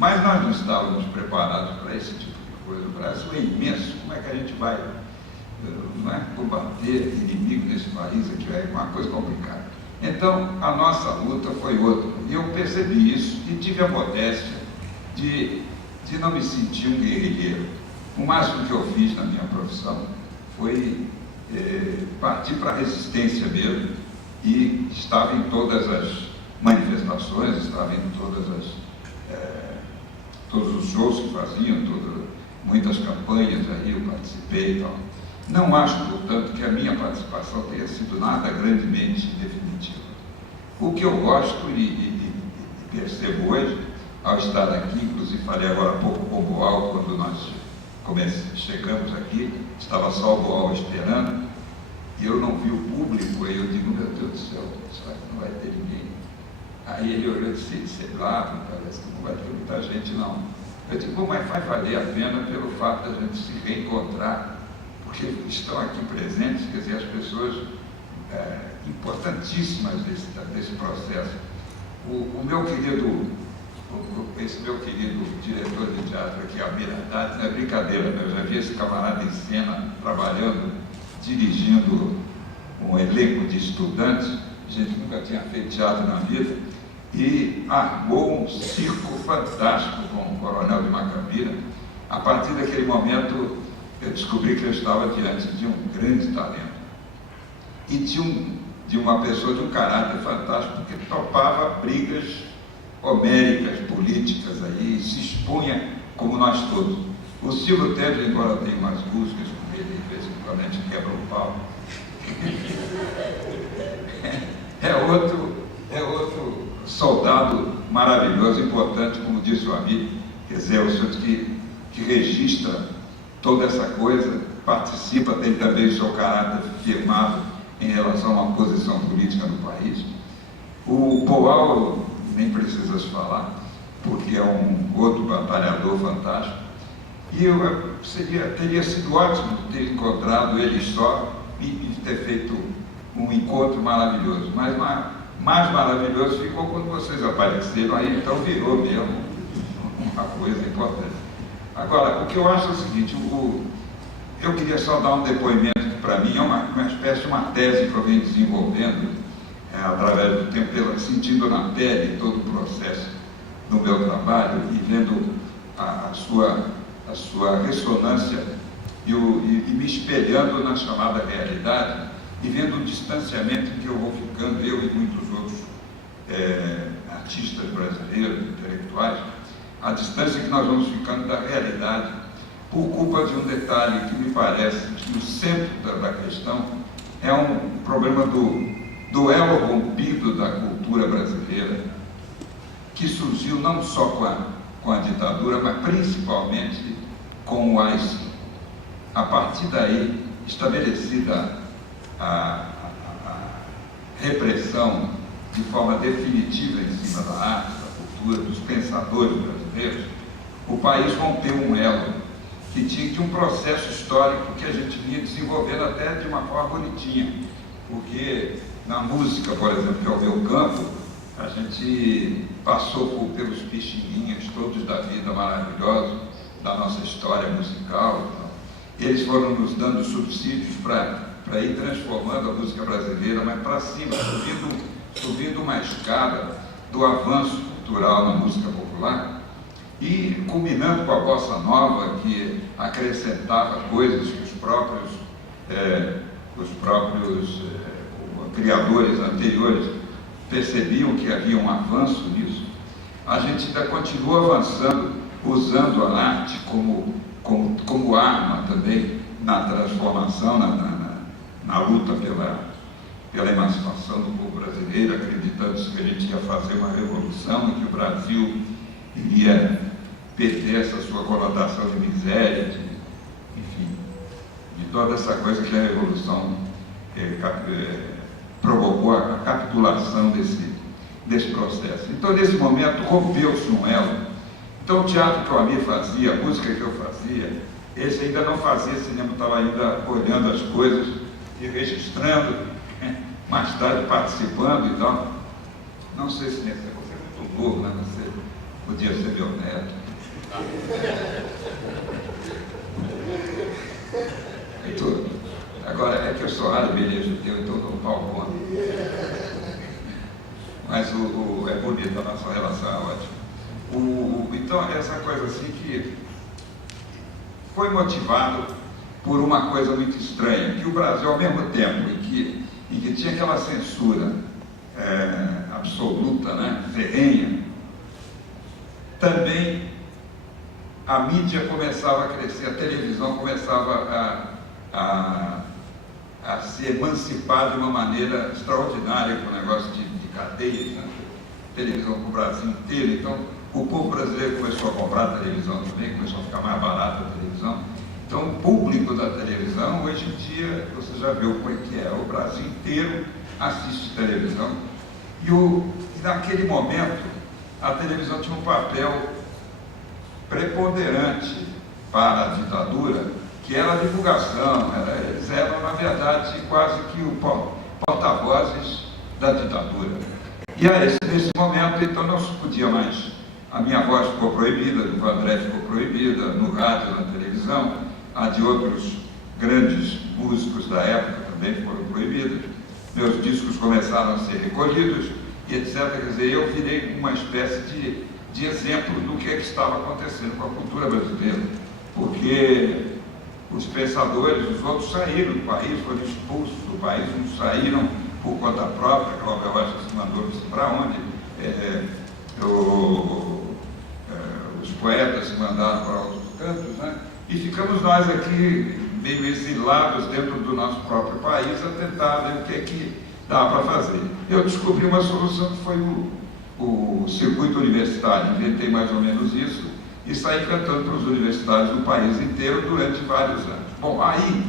Mas nós não estávamos preparados para esse tipo de coisa. O Brasil é imenso, como é que a gente vai combater inimigo nesse país aqui? É uma coisa complicada. Então, a nossa luta foi outra. E eu percebi isso e tive a modéstia de não me sentir um guerrilheiro. O máximo que eu fiz na minha profissão foi partir para a resistência mesmo, e estava em todas as manifestações, estava em todos os shows que faziam, muitas campanhas aí eu participei e tal. Não acho, portanto, que a minha participação tenha sido nada grandemente definitiva. O que eu gosto e percebo hoje, ao estar aqui, inclusive falei agora há pouco com o Boal, quando nós chegamos aqui, estava só o Boal esperando, e eu não vi o público, aí eu digo, meu Deus do céu, será que não vai ter ninguém? Aí ele olhou e disse, sei lá, parece que não vai ter muita gente não. Eu digo, bom, mas vai valer a pena pelo fato da gente se reencontrar, porque estão aqui presentes, quer dizer, as pessoas importantíssimas desse processo. Esse meu querido diretor de teatro aqui, Almir Haddad, não é brincadeira, né? Eu já vi esse camarada em cena, trabalhando, dirigindo um elenco de estudantes, gente que nunca tinha feito teatro na vida, e armou um circo fantástico com o Coronel de Macambira. A partir daquele momento, eu descobri que eu estava diante de um grande talento e de uma pessoa de um caráter fantástico, que topava brigas homéricas, políticas aí, e se expunha como nós todos. O Silvio Tevez, embora tenha umas músicas com ele, de vez em quando a gente quebra o pau, é outro soldado maravilhoso, importante, como disse o amigo, quer dizer, é o senhor que registra toda essa coisa, participa, tem também o seu caráter firmado em relação a uma posição política no país. O Boal, nem precisa se falar, porque é um outro batalhador fantástico, e teria sido ótimo ter encontrado ele só e ter feito um encontro maravilhoso, mas mais maravilhoso ficou quando vocês apareceram, aí então virou mesmo uma coisa importante. Agora, o que eu acho é o seguinte, eu queria só dar um depoimento que para mim é uma espécie de uma tese que eu venho desenvolvendo através do tempo, sentindo na pele todo o processo do meu trabalho e vendo a sua ressonância e me espelhando na chamada realidade e vendo o distanciamento em que eu vou ficando, eu e muitos outros artistas brasileiros, intelectuais, a distância que nós vamos ficando da realidade, por culpa de um detalhe que me parece que o centro da questão é um problema do elo rompido da cultura brasileira, que surgiu não só com a ditadura, mas principalmente com o AI-5. A partir daí, estabelecida a repressão de forma definitiva em cima da arte, da cultura, dos pensadores brasileiros, o país rompeu um elo que tinha de um processo histórico que a gente vinha desenvolvendo até de uma forma bonitinha, porque na música, por exemplo, que é o meu campo, a gente passou pelos pichinguinhos todos da vida maravilhosos, da nossa história musical. Eles foram nos dando subsídios para ir transformando a música brasileira, mas para cima, subindo uma escada do avanço cultural na música popular, e culminando com a bossa nova, que acrescentava coisas que os próprios criadores anteriores percebiam que havia um avanço nisso. A gente ainda continua avançando, usando a arte como arma também na transformação, na luta pela emancipação do povo brasileiro, acreditando que a gente ia fazer uma revolução e que o Brasil iria perder essa sua conotação de miséria, enfim, de toda essa coisa que a revolução provocou, a capitulação desse processo. Então, nesse momento, rompeu-se um elo. Então, o teatro que o Almir fazia, a música que eu fazia, esse ainda não fazia cinema, estava ainda olhando as coisas e registrando, mais tarde participando e tal. Não sei se você é muito novo, né? podia ser meu neto. Agora, é que eu sou árabe, ele é judeu, então eu não falo conta. Mas é bonita a nossa relação, é ótimo. Então, essa coisa assim que foi motivado por uma coisa muito estranha, que o Brasil, ao mesmo tempo em que tinha aquela censura absoluta, né, ferrenha, também a mídia começava a crescer, a televisão começava a se emancipar de uma maneira extraordinária com o negócio de cadeias, né? Televisão para o Brasil inteiro. Então, o povo brasileiro começou a comprar televisão também, começou a ficar mais barata a televisão. Então, o público da televisão, hoje em dia, você já viu como é que é, o Brasil inteiro assiste televisão. E naquele momento, a televisão tinha um papel preponderante para a ditadura, que era a divulgação. Eles eram, na verdade, quase que o porta-vozes da ditadura. E aí, nesse momento, então, não se podia mais. A minha voz ficou proibida, do André ficou proibida, no rádio, na televisão, a de outros grandes músicos da época também foram proibidas. Meus discos começaram a ser recolhidos, e etc. Quer dizer, eu virei uma espécie de exemplo do que estava acontecendo com a cultura brasileira, porque os pensadores, os outros saíram do país, foram expulsos do país, uns saíram por conta própria. Cláudio Rocha se mandou não sei para onde, os poetas se mandaram para outros cantos, né? E ficamos nós aqui meio exilados dentro do nosso próprio país a tentar ver o que é que dá para fazer. Eu descobri uma solução que foi o circuito universitário. Inventei mais ou menos isso e saí cantando para os universitários do país inteiro durante vários anos. Bom, aí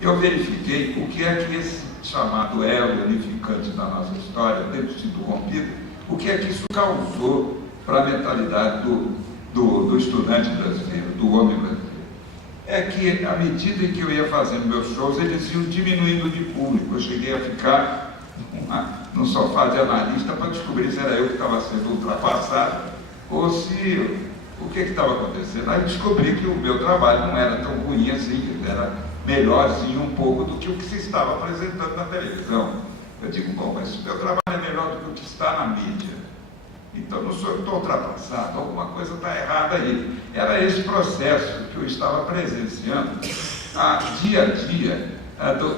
eu verifiquei o que é que esse chamado elo unificante da nossa história, tendo sido rompido, o que é que isso causou para a mentalidade do estudante brasileiro, do homem brasileiro. É que, à medida em que eu ia fazendo meus shows, eles iam diminuindo de público. Eu cheguei a ficar num sofá de analista para descobrir se era eu que estava sendo ultrapassado ou se o que estava acontecendo. Aí descobri que o meu trabalho não era tão ruim assim, era melhorzinho um pouco do que o que se estava apresentando na televisão. Eu digo, bom, mas o meu trabalho é melhor do que o que está na mídia. Então, não sou eu que estou ultrapassado, alguma coisa está errada aí. Era esse processo que eu estava presenciando dia a dia,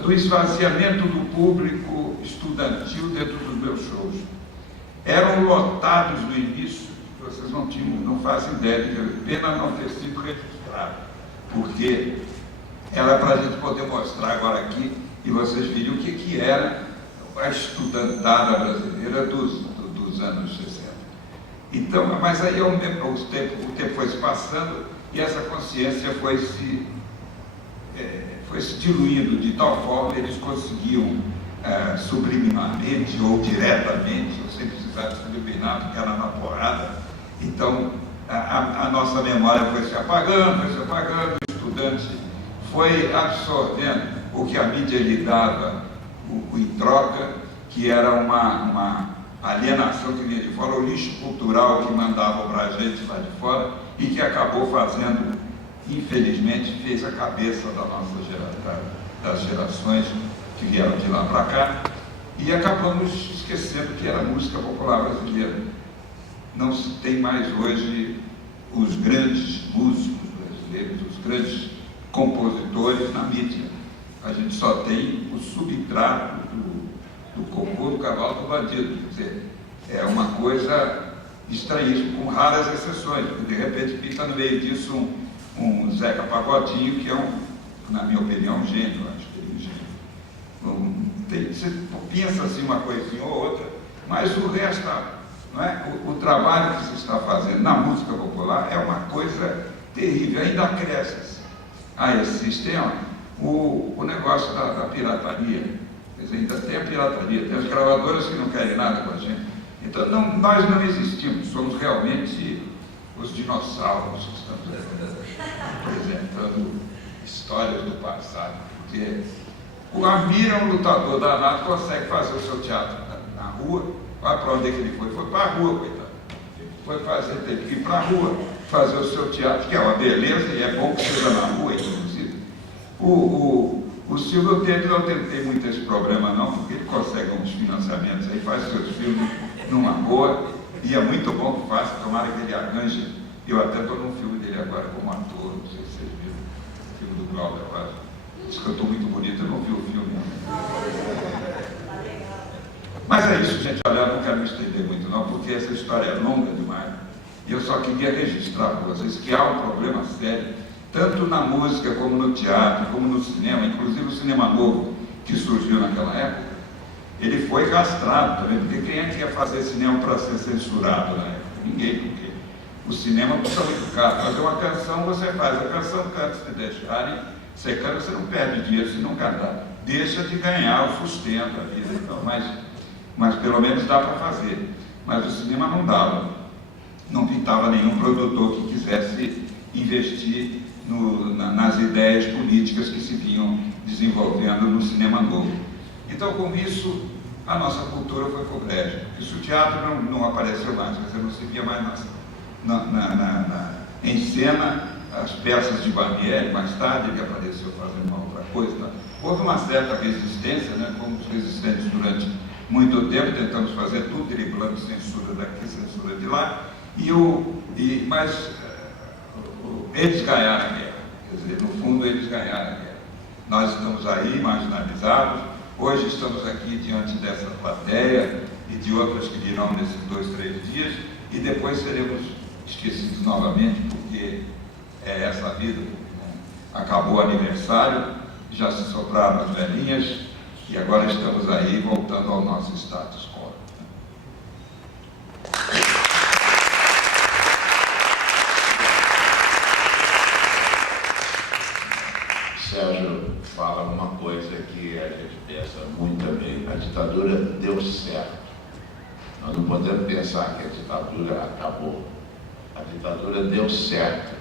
do esvaziamento do público estudantil dentro dos meus shows. Eram lotados no início, vocês não fazem ideia, de pena não ter sido registrado, porque era para a gente poder mostrar agora aqui e vocês viram o que era a estudantada brasileira dos anos 60. Então, mas aí o tempo foi se passando e essa consciência foi se diluindo de tal forma que eles conseguiam subliminarmente ou diretamente, ou sem precisar de subliminar, porque era na porrada. Então, a nossa memória foi se apagando, o estudante foi absorvendo o que a mídia lhe dava em troca, que era uma alienação que vinha de fora, o lixo cultural que mandavam para a gente lá de fora e que acabou fazendo, infelizmente, fez a cabeça das gerações que vieram de lá para cá, e acabamos esquecendo que era música popular brasileira. Não se tem mais hoje os grandes músicos brasileiros, os grandes compositores na mídia. A gente só tem o substrato do cocô, do cavalo, do bandido. Quer dizer, é uma coisa estranhíssima, com raras exceções, porque de repente fica no meio disso um Zeca Pagodinho, que é na minha opinião, um gênio. Acho que ele é um gênio. Você pensa assim uma coisinha ou outra, mas o resto, não é? O trabalho que se está fazendo na música popular é uma coisa terrível, ainda cresce a esse sistema o negócio da pirataria. Quer dizer, ainda tem a pirataria, tem as gravadoras que não querem nada com a gente. Então, nós não existimos, somos realmente os dinossauros que estamos apresentando histórias do passado. Porque o Amir é um lutador danado, consegue fazer o seu teatro na rua. Olha para onde é que ele foi para a rua, coitado. teve que ir para a rua, fazer o seu teatro, que é uma beleza, e é bom que seja na rua, inclusive. O Silvio, eu tentei muito esse programa não, porque ele consegue uns financiamentos aí, faz seus filmes numa boa, e é muito bom que faça, tomara que ele arranje. Eu até estou num filme dele agora como ator, não sei se vocês viram, o filme do Glauber Rocha. Diz que eu estou muito bonito, eu não vi o filme. Mas é isso, gente, olha, eu não quero me estender muito não, porque essa história é longa demais, e eu só queria registrar para vocês que há um problema sério, tanto na música, como no teatro, como no cinema, inclusive o cinema novo, que surgiu naquela época, ele foi castrado também, porque quem é que ia fazer cinema para ser censurado na época? Ninguém, porque o cinema custa muito caro. Fazer uma canção, você faz a canção, canta, se deixarem, você canta, você não perde dinheiro se não cantar. Deixa de ganhar o sustento, a vida, então, mas pelo menos dá para fazer. Mas o cinema não dava, não pintava nenhum produtor que quisesse investir nas ideias políticas que se vinham desenvolvendo no cinema novo. Então, com isso, a nossa cultura foi para o brejo. Isso, o teatro não apareceu mais, você não se via mais em cena as peças de Barbieri. Mais tarde ele apareceu fazendo uma outra coisa. Tá? Houve uma certa resistência, né? Fomos resistentes durante muito tempo, tentamos fazer tudo, driblando censura daqui, censura de lá, mas eles ganharam a guerra, quer dizer, no fundo eles ganharam a guerra. Nós estamos aí marginalizados, hoje estamos aqui diante dessa plateia e de outras que virão nesses 2, 3 dias, e depois seremos esquecidos novamente, porque é essa a vida, acabou o aniversário, já se sopraram as velhinhas, e agora estamos aí voltando ao nosso status quo. Sérgio fala uma coisa que a gente pensa muito também. A ditadura deu certo. Nós não podemos pensar que a ditadura acabou. A ditadura deu certo.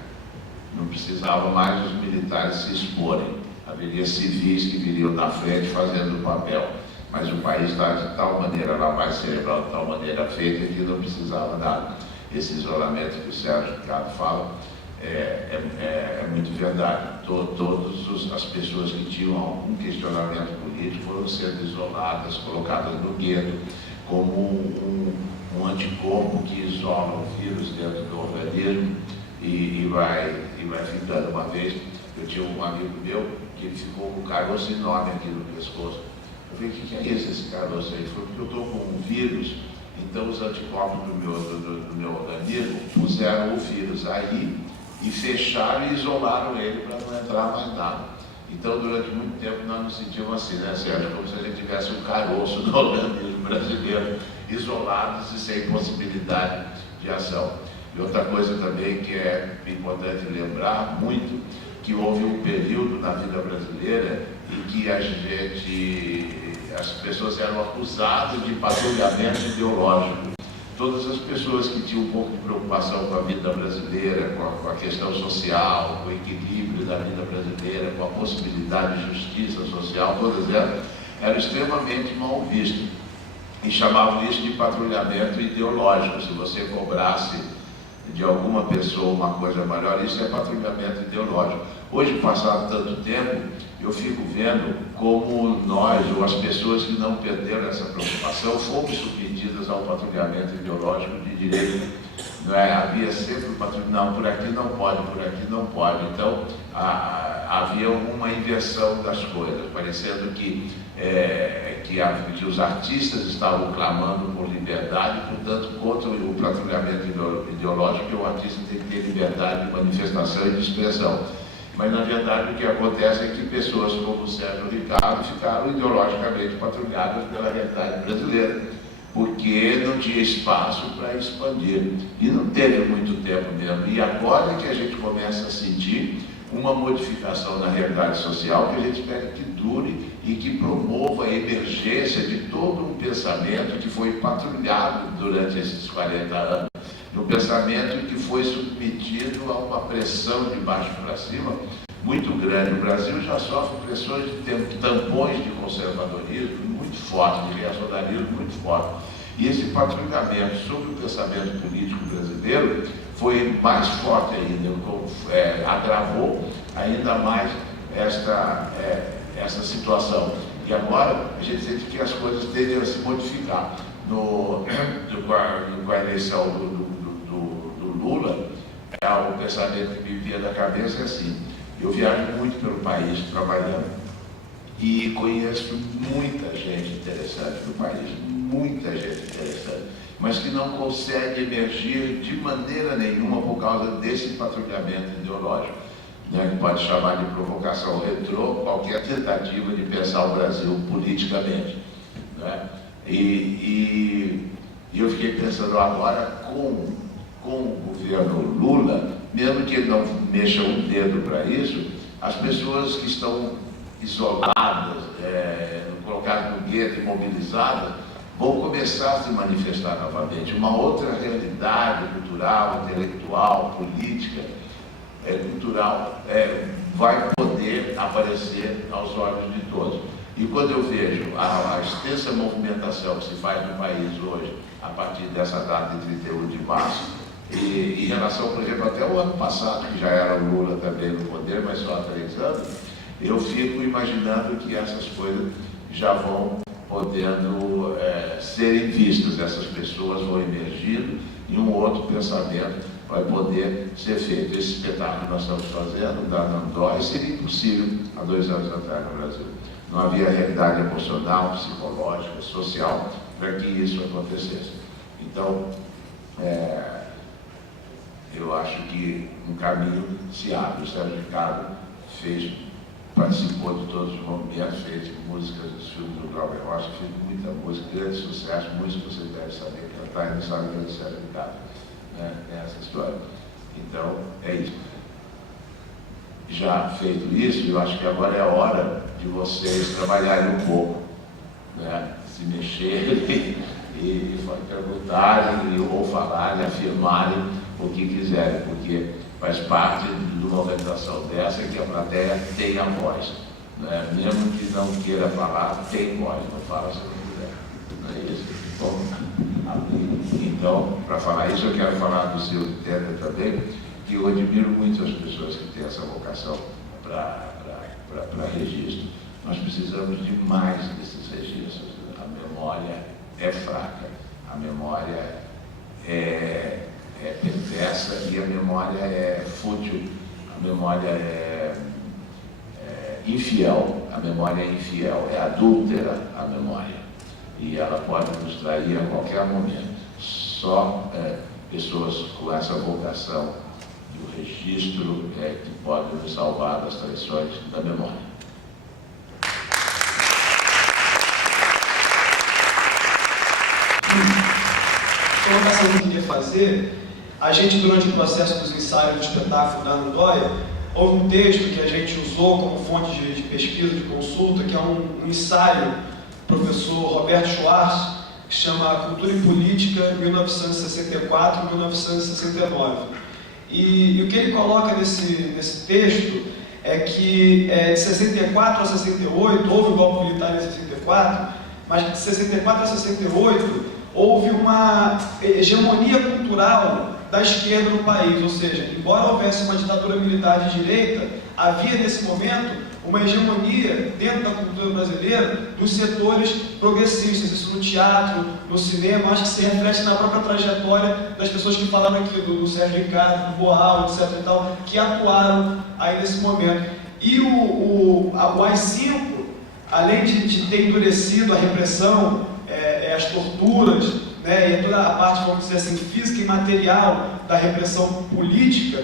Não precisava mais os militares se exporem. Haveria civis que viriam na frente fazendo o papel. Mas o país está de tal maneira, lavagem cerebral de tal maneira feita que não precisava nada. Esse isolamento que o Sérgio Ricardo fala é muito verdade. Todas as pessoas que tinham algum questionamento político foram sendo isoladas, colocadas no gueto, como um anticorpo que isola o vírus dentro do organismo e vai ficando. Uma vez, eu tinha um amigo meu que ficou com um caroço enorme aqui no pescoço. Eu falei, o que é isso, esse caroço aí? Ele falou, porque eu estou com um vírus, então os anticorpos do meu organismo puseram o vírus aí e fecharam e isolaram ele para não entrar mais nada. Então, durante muito tempo, nós nos sentimos assim, né, Sérgio? Como se a gente tivesse um caroço no organismo brasileiro, isolados e sem possibilidade de ação. E outra coisa também que é importante lembrar muito, que houve um período na vida brasileira em que as pessoas eram acusadas de patrulhamento ideológico. Todas as pessoas que tinham um pouco de preocupação com a vida brasileira, com a questão social, com o equilíbrio da vida brasileira, com a possibilidade de justiça social, todas elas eram extremamente mal vistas. E chamavam isso de patrulhamento ideológico. Se você cobrasse de alguma pessoa uma coisa melhor, isso é patrulhamento ideológico. Hoje, passado tanto tempo, eu fico vendo como nós, ou as pessoas que não perderam essa preocupação, fomos submetidas ao patrulhamento ideológico de direito. Não é? Havia sempre o patrulhamento, não, por aqui não pode, por aqui não pode. Então, havia uma inversão das coisas, parecendo que os artistas estavam clamando por liberdade, portanto, contra o patrulhamento ideológico, que o artista tem que ter liberdade de manifestação e de expressão. Mas, na verdade, o que acontece é que pessoas como o Sérgio Ricardo ficaram ideologicamente patrulhadas pela realidade brasileira, porque não tinha espaço para expandir. E não teve muito tempo mesmo. E agora que a gente começa a sentir uma modificação na realidade social que a gente espera que dure e que promova a emergência de todo um pensamento que foi patrulhado durante esses 40 anos. Um pensamento que foi submetido a uma pressão de baixo para cima muito grande. O Brasil já sofre pressões de tampões de conservadorismo muito fortes, de reacionarismo muito forte. E esse patrulhamento sobre o pensamento político brasileiro foi mais forte ainda, agravou ainda mais essa situação. E agora a gente sente que as coisas tendem a se modificar. Com a eleição do Lula, o pensamento que me vinha da cabeça é assim: eu viajo muito pelo país trabalhando e conheço muita gente interessante no país, muita gente interessante, mas que não consegue emergir de maneira nenhuma por causa desse patrulhamento ideológico, né, que pode chamar de provocação retrô qualquer tentativa de pensar o Brasil politicamente, né? E eu fiquei pensando agora com o governo Lula, mesmo que ele não mexa um dedo para isso, as pessoas que estão isoladas, colocadas no gueto, imobilizadas, vão começar a se manifestar novamente. Uma outra realidade cultural, intelectual, política, cultural, vai poder aparecer aos olhos de todos. E quando eu vejo a extensa movimentação que se faz no país hoje, a partir dessa data de 31 de março, e em relação, por exemplo, até o ano passado, que já era o Lula também no poder, mas só há 3 anos, eu fico imaginando que essas coisas já vão podendo serem vistas, essas pessoas vão emergindo e um outro pensamento vai poder ser feito. Esse espetáculo que nós estamos fazendo, da Nandói, seria impossível há 2 anos atrás no Brasil. Não havia realidade emocional, psicológica, social para que isso acontecesse. Então, eu acho que um caminho se abre. O Sérgio Ricardo participou de todos os momentos, fez músicas dos filmes do Glauber Rocha, fez muita música, grande sucesso, música vocês devem saber cantar e não sabem que é o Sérgio Ricardo, né? É essa história. Então, é isso. Já feito isso, eu acho que agora é a hora de vocês trabalharem um pouco, né? Se mexerem e perguntarem ou falarem, afirmarem o que quiserem, porque faz parte de uma organização dessa que a plateia tenha voz, né? Mesmo que não queira falar, tem voz, não fala se não quiser, não é isso? Bom, então, para falar isso, eu quero falar do seu Temer também, que eu admiro muito as pessoas que têm essa vocação para registro. Nós precisamos de mais desses registros. A memória é fraca, a memória é perversa e a memória é fútil, a memória é infiel, a memória é infiel, é adúltera a memória. E ela pode nos trair a qualquer momento. Só pessoas com essa vocação do registro que podem nos salvar das traições da memória. A colocação que eu queria fazer, a gente, durante o processo dos ensaios do espetáculo da Nandói, houve um texto que a gente usou como fonte de pesquisa, de consulta, que é um ensaio do professor Roberto Schwartz, que chama Cultura e Política 1964-1969. E o que ele coloca nesse texto é que de 64 a 68, houve o golpe militar em 64, mas de 64 a 68 houve uma hegemonia cultural da esquerda no país, ou seja, embora houvesse uma ditadura militar de direita, havia nesse momento uma hegemonia dentro da cultura brasileira dos setores progressistas, isso no teatro, no cinema, acho que se reflete na própria trajetória das pessoas que falaram aqui, do Sérgio Ricardo, do Boal, etc. e tal, que atuaram aí nesse momento. E o AI-5, além de ter endurecido a repressão, as torturas, né, e toda a parte, vamos dizer assim, física e material da repressão política,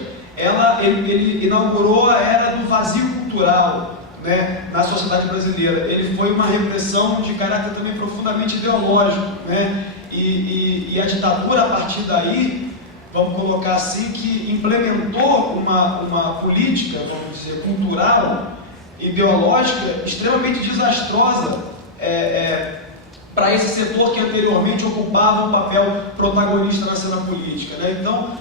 ele inaugurou a era do vazio cultural, né, na sociedade brasileira. Ele foi uma repressão de caráter também profundamente ideológico, né, e a ditadura, a partir daí, vamos colocar assim, que implementou uma política, vamos dizer, cultural, ideológica, extremamente desastrosa, para esse setor que anteriormente ocupava um papel protagonista na cena política, né? Então,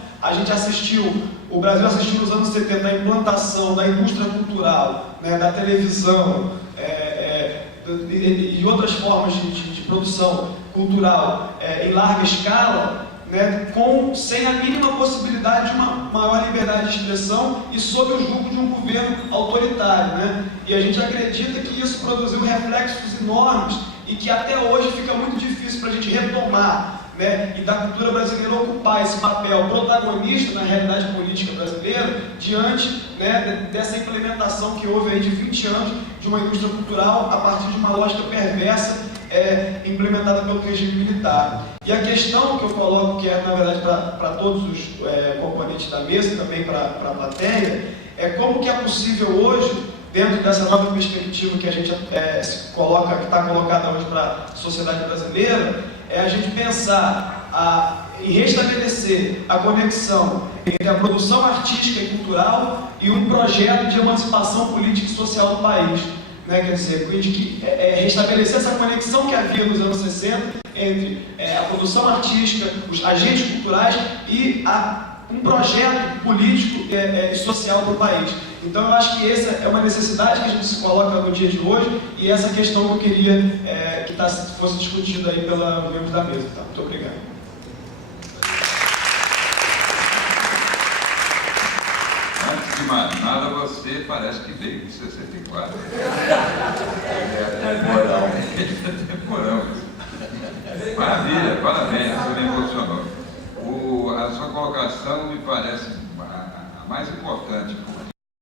o Brasil assistiu nos anos 70 à implantação da indústria cultural, né, da televisão e outras formas de produção cultural em larga escala, né, sem a mínima possibilidade de uma maior liberdade de expressão e sob o jugo de um governo autoritário, né? E a gente acredita que isso produziu reflexos enormes e que até hoje fica muito difícil para a gente retomar, né, e da cultura brasileira ocupar esse papel protagonista na realidade política brasileira diante, né, dessa implementação que houve aí de 20 anos de uma indústria cultural a partir de uma lógica perversa implementada pelo regime militar. E a questão que eu coloco, que é na verdade para todos os componentes da mesa e também para a plateia, é como que é possível hoje, dentro dessa nova perspectiva que a gente coloca, que está colocada hoje para a sociedade brasileira, a gente pensar em restabelecer a conexão entre a produção artística e cultural e um projeto de emancipação política e social do país. Né? Quer dizer, restabelecer essa conexão que havia nos anos 60 entre a produção artística, os agentes culturais e um projeto político e social para o país. Então eu acho que essa é uma necessidade que a gente se coloca no dia de hoje e essa questão que eu queria que fosse discutida aí pelos membros da mesa. Tá? Muito obrigado. Antes de mais nada, você parece que veio com 64. Temporão. Maravilha, parabéns, você me emocionou. A sua colocação me parece